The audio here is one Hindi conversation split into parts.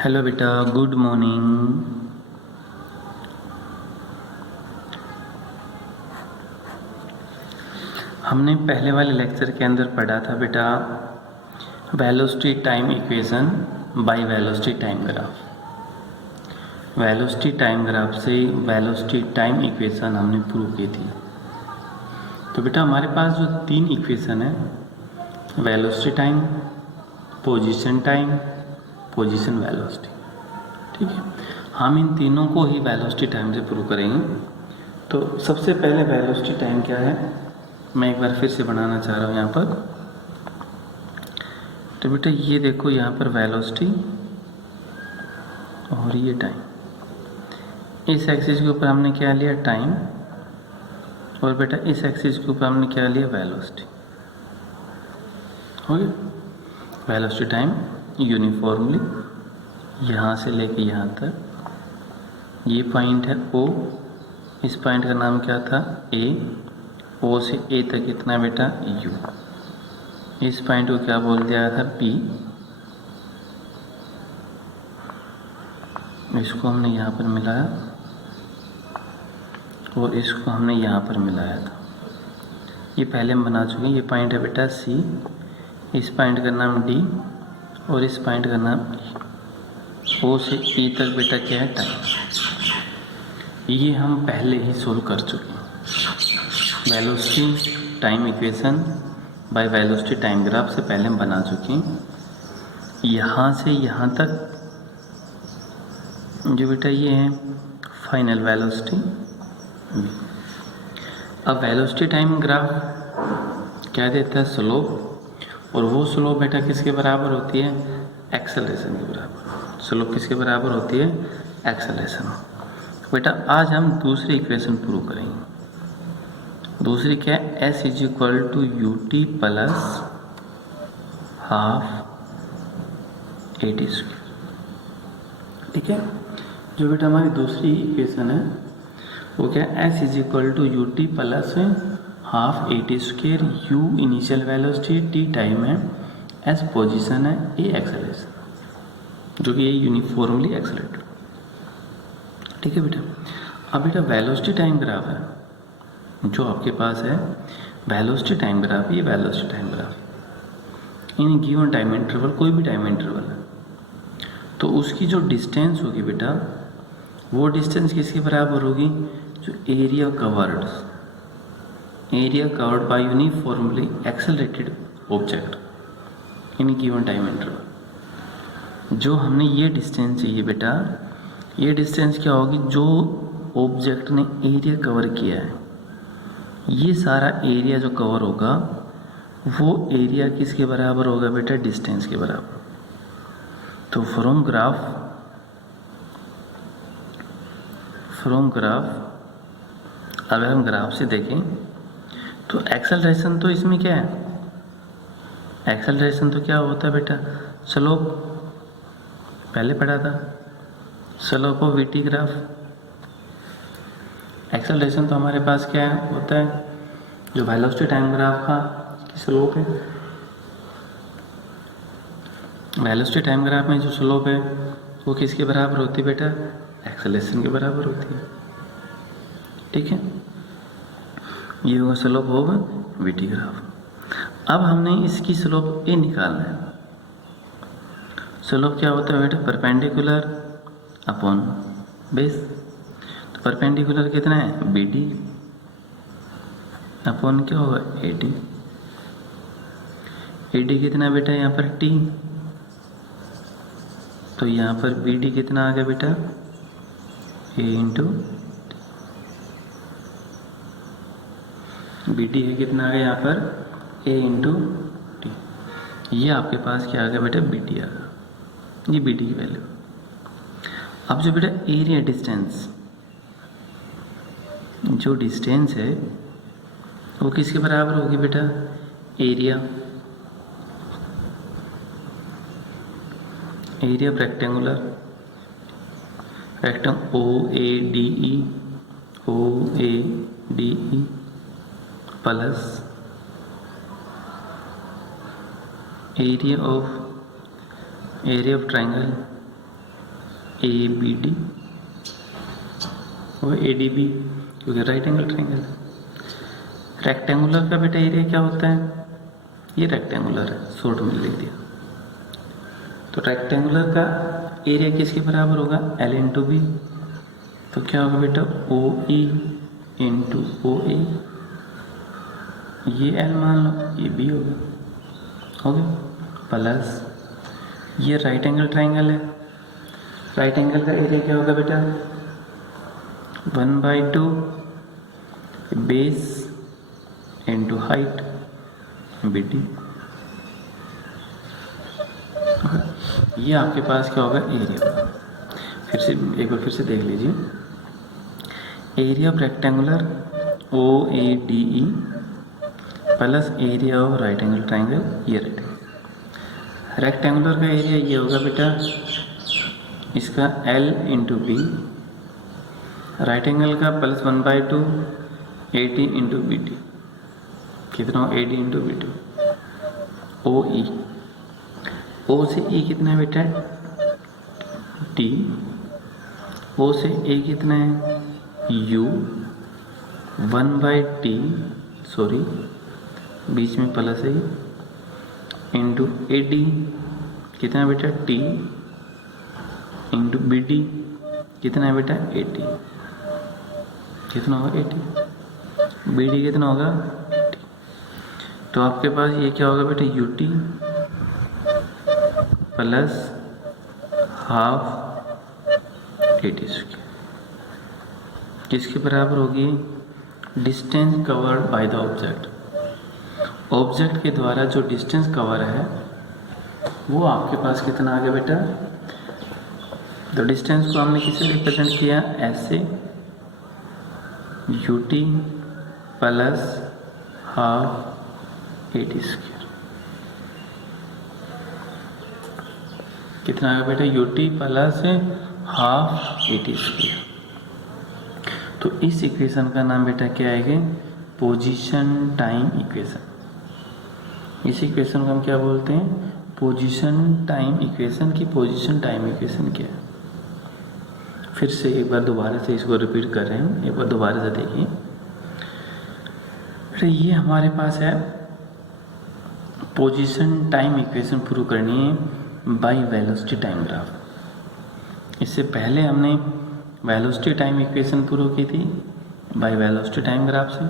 हेलो बेटा, गुड मॉर्निंग। हमने पहले वाले लेक्चर के अंदर पढ़ा था बेटा velocity time equation by velocity time graph. Velocity time graph से वेलोसिटी टाइम इक्वेशन हमने प्रूव की थी। तो बेटा हमारे पास जो तीन इक्वेशन है, velocity time, position time, position velocity, ठीक है। हम इन तीनों को ही वेलोसिटी टाइम से प्रूव करेंगे। तो सबसे पहले वेलोसिटी टाइम क्या है, मैं एक बार फिर से बनाना चाह रहा हूँ यहाँ पर। तो बेटा ये देखो, यहाँ पर वेलोसिटी और ये टाइम, इस एक्सिस के ऊपर हमने क्या लिया, टाइम, और बेटा इस एक्सिस के ऊपर हमने क्या लिया, वेलोसिटी। हो गया। वेलोसिटी टाइम यूनिफॉर्मली यहाँ से लेके यहाँ तक, ये पॉइंट है O, इस पॉइंट का नाम क्या था, A, O से A तक कितना बेटा, U, इस पॉइंट को क्या बोल दिया था, P, इसको हमने यहाँ पर मिलाया और इसको हमने यहाँ पर मिलाया था। ये पहले हम बना चुके हैं। ये पॉइंट है बेटा C, इस पॉइंट का नाम D और इस पॉइंट का नाम E। O से E तक बेटा क्या है, टाइम। ये हम पहले ही सोल्व कर चुके हैं। Velocity time equation by velocity time graph से पहले हम बना चुके हैं। यहाँ से यहाँ तक जो बेटा ये है फाइनल वेलोसिटी। अब वेलोसिटी टाइम ग्राफ क्या देता है, स्लोप, और वो स्लोप बेटा किसके बराबर होती है, एक्सेलरेशन के बराबर। स्लोप किसके बराबर होती है, एक्सेलरेशन। बेटा आज हम दूसरी इक्वेशन प्रूव करेंगे। दूसरी क्या है, S is equal to U T plus half AT square, ठीक है। जो बेटा हमारी दूसरी इक्वेशन है वो क्या है, S is equal to U T plus half AT square. U initial velocity, T time है, S पोजीशन है, A एक्सेलरेशन, जो कि ये यूनिफॉर्मली एक्सेलरेटेड, ठीक है बेटा। अब बेटा वेलोसिटी टाइम ग्राफ है जो आपके पास है, वेलोसिटी टाइम ग्राफ, ये velocity time graph in given time interval, कोई भी टाइम इंटरवल है, तो उसकी जो डिस्टेंस होगी बेटा, वो डिस्टेंस किसके बराबर होगी, जो area covered by uniformly accelerated object in given time interval. जो हमने ये डिस्टेंस चाहिए बेटा, ये डिस्टेंस क्या होगी, जो ऑब्जेक्ट ने एरिया कवर किया है, ये सारा एरिया जो कवर होगा वो एरिया किसके बराबर होगा बेटा, डिस्टेंस के बराबर। तो फ्रॉम ग्राफ अगर हम ग्राफ से देखें तो एक्सेलरेशन तो इसमें क्या है, एक्सेलरेशन तो क्या होता है बेटा, स्लोप, पहले पढ़ा था, slope of VT graph. Acceleration तो हमारे पास क्या है, होता है जो वेलोसिटी टाइम ग्राफ का स्लोप है। वेलोसिटी टाइम ग्राफ में जो स्लोप है वो किसके बराबर होती है बेटा, एक्सेलरेशन के बराबर होती है, ठीक है। ये होगा स्लोप होगा VT ग्राफ। अब हमने इसकी स्लोप A निकालना है। स्लोप क्या होता है बेटा, परपेंडिकुलर अपॉन बेस। तो परपेंडिकुलर कितना है, BD अपॉन क्या होगा, AD। AD कितना बेटा यहाँ पर T, तो यहाँ पर BD कितना आ गया बेटा, A इंटू BD है कितना आ गया यहाँ पर, A इंटू T। ये आपके पास क्या आ गया बेटा, BD आ गया, ये BD की वैल्यू। अब जो बेटा एरिया डिस्टेंस, जो डिस्टेंस है वो किसके बराबर होगी बेटा, area of rectangular, OADE plus area of triangle A B D और ए डी बी, क्योंकि राइट एंगल ट्रायंगल है। रेक्टेंगुलर का बेटा एरिया क्या होता है, ये रेक्टेंगुलर है, शॉर्ट में लिख दिया। तो रेक्टेंगुलर का एरिया किसके बराबर होगा, एल इंटू बी। तो क्या होगा बेटा, ओ ई इंटू ओ ए, ये एल मान लो, ये बी होगा, हो गया, प्लस ये राइट एंगल ट्रायंगल है। राइट एंगल का एरिया क्या होगा बेटा, 1/2 base into height B D. ये आपके पास क्या होगा, एरिया। फिर से एक बार फिर से देख लीजिए, area of rectangular O A D E plus area of right angle triangle, ये रेक्टेंगुलर का एरिया ये होगा बेटा, इसका L into B, right angle का प्लस 1/2 80 इंटू बी टी, कितना हो 80 into B T. O E, O से ई कितना है बेटा, टी, ओ से ए कितना है, यू, 1/t, सॉरी बीच में प्लस है, इंटू ए डी कितना है बेटा, टी, इंटू बी डी कितना है बेटा, 80, कितना होगा 80, बी डी कितना होगा 80। तो आपके पास ये क्या होगा बेटा, U T plus half 80 square, किसके बराबर होगी, distance covered by the object. Object के द्वारा जो डिस्टेंस कवर है वो आपके पास कितना आ गया बेटा, तो डिस्टेंस को हमने किसे रिप्रेजेंट किया, ऐसे U T plus half 80 square, कितना आ गया बेटा, U T plus half 80 square. तो इस इक्वेशन का नाम बेटा क्या आएगा, पोजीशन टाइम इक्वेशन। इस इक्वेशन को हम क्या बोलते हैं, पोजीशन टाइम इक्वेशन। की पोजीशन टाइम इक्वेशन क्या है, फिर से एक बार दोबारा से इसको रिपीट कर रहे हैं, एक बार दोबारा से देखिए। फिर ये हमारे पास है पोजीशन टाइम इक्वेशन प्रूव करनी है बाय वेलोसिटी टाइम ग्राफ। इससे पहले हमने वेलोसिटी टाइम इक्वेशन प्रूव की थी बाय वेलोसिटी टाइम ग्राफ से।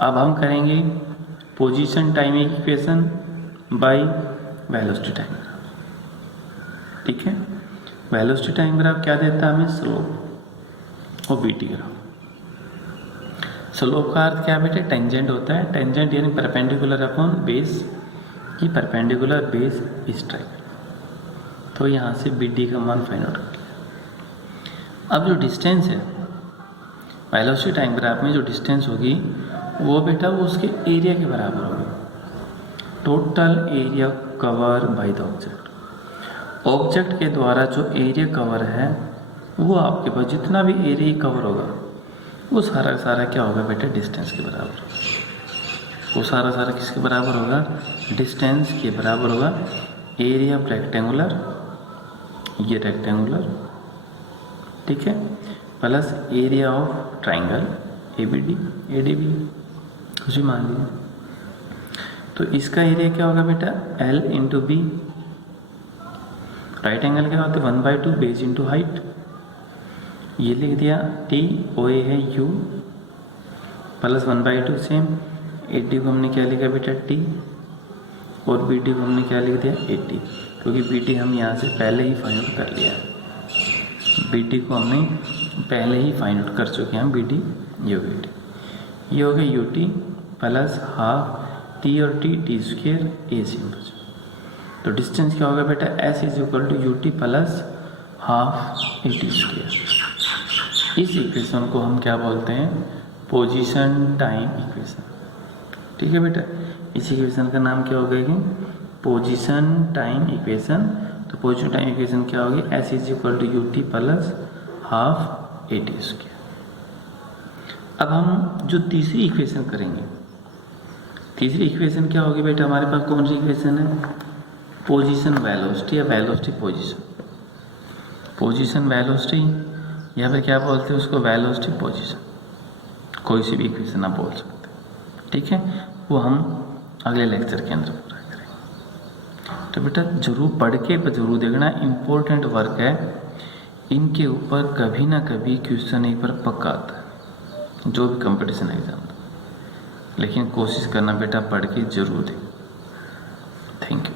अब हम करेंगे position time equation by velocity time graph, ठीक है। वेलोसिटी टाइम ग्राफ क्या देता है हमें, स्लोप और बीटी ग्राफ। स्लोप का अर्थ क्या बेटे, टेंजेंट होता है, टेंजेंट यानी परपेंडिकुलर अपॉन बेस, की परपेंडिकुलर बेस इस टाइप। तो यहाँ से बीटी का मान फाइंड आउट कर लिया। अब जो डिस्टेंस है वेलोसिटी टाइम ग्राफ में, जो डिस्टेंस होगी वो बेटा वो उसके एरिया के बराबर होगी, total area cover by the object. Object के द्वारा जो एरिया कवर है वो आपके पास जितना भी एरिया कवर होगा वो सारा सारा क्या होगा बेटा, डिस्टेंस के बराबर। वो सारा सारा किसके बराबर होगा, डिस्टेंस के बराबर होगा। एरिया ऑफ रेक्टेंगुलर, ये रेक्टेंगुलर, ठीक है, plus area of triangle A B D, A D B, कुछ भी मान लिया। तो इसका एरिया क्या होगा बेटा, L into B. Right angle क्या होता है, 1/2 बेस इंटू हाइट, ये लिख दिया। T ओ ए है U plus 1/2 same. A D को हमने क्या लिखा बेटा, T, और बी डी को हमने क्या लिख दिया, 80, क्योंकि बी डी हम यहाँ से पहले ही फाइंड आउट कर लिया है। बी डी को हमने पहले ही फाइंड आउट कर चुके हैं, बी डी ये हो गई, ये हो गया U T plus half T और टी स्क्वेयर ए सिंपल। तो डिस्टेंस क्या होगा बेटा, S is equal to U T plus half 80 square. इस इक्वेशन को हम क्या बोलते हैं, पोजीशन टाइम इक्वेशन, ठीक है बेटा। इस इक्वेशन का नाम क्या होगा कि पोजीशन टाइम इक्वेशन। तो पोजीशन टाइम इक्वेशन क्या होगी, S is equal to U T plus half 80 square. अब हम जो तीसरी इक्वेशन करेंगे, तीसरी इक्वेशन क्या होगी बेटा, हमारे पास कौन सी इक्वेशन है, पोजीशन वेलोसिटी या वेलोसिटी पोजीशन। पोजीशन वेलोसिटी, या फिर क्या बोलते हैं उसको, वेलोसिटी पोजीशन, कोई सी भी इक्वेशन आप बोल सकते हैं, ठीक है। वो हम अगले लेक्चर के अंदर पूरा करेंगे। तो बेटा जरूर पढ़ के जरूर देखना, इम्पोर्टेंट वर्क है, इनके ऊपर कभी ना कभी क्वेश्चन एक बार पक्का आता है जो भी कंपटीशन एग्जाम, लेकिन कोशिश करना बेटा पढ़ के जरूर दे। Thank you.